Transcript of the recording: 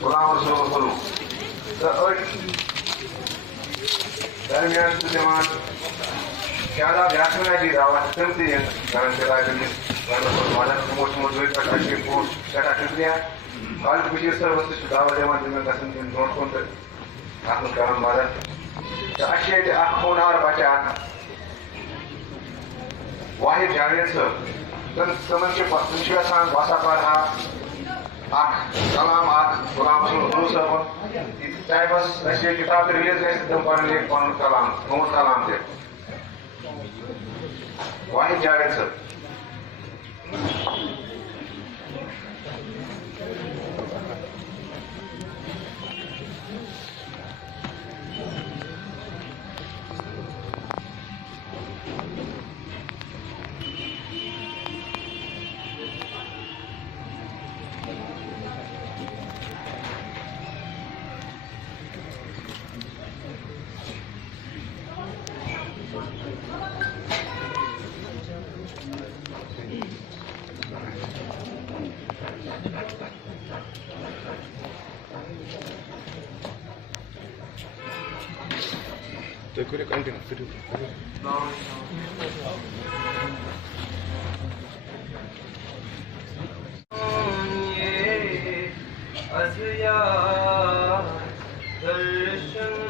गुलाम रसूल दरमियान दिवान क्या व्याख्या की दावत तमती कारण चला मदद मोट मोट कटा शुक्रिया कॉलेज बशीर सर वस्तु दावत दिवान जिम्मे कसम दिन नोट कोन आत्म करम मदद अशे होनार बचा वाहिद जावेद सर तमन के पत्नीशान वासा पर कलाम गुलाम रसूल सर टाइमस अशे किताब रिलीज गई तम पढ़ने पन कलाम नोट कलाम थे वाहिद जावेद सर तो कोई कंटिन्यू फिर अज़िया दर्शन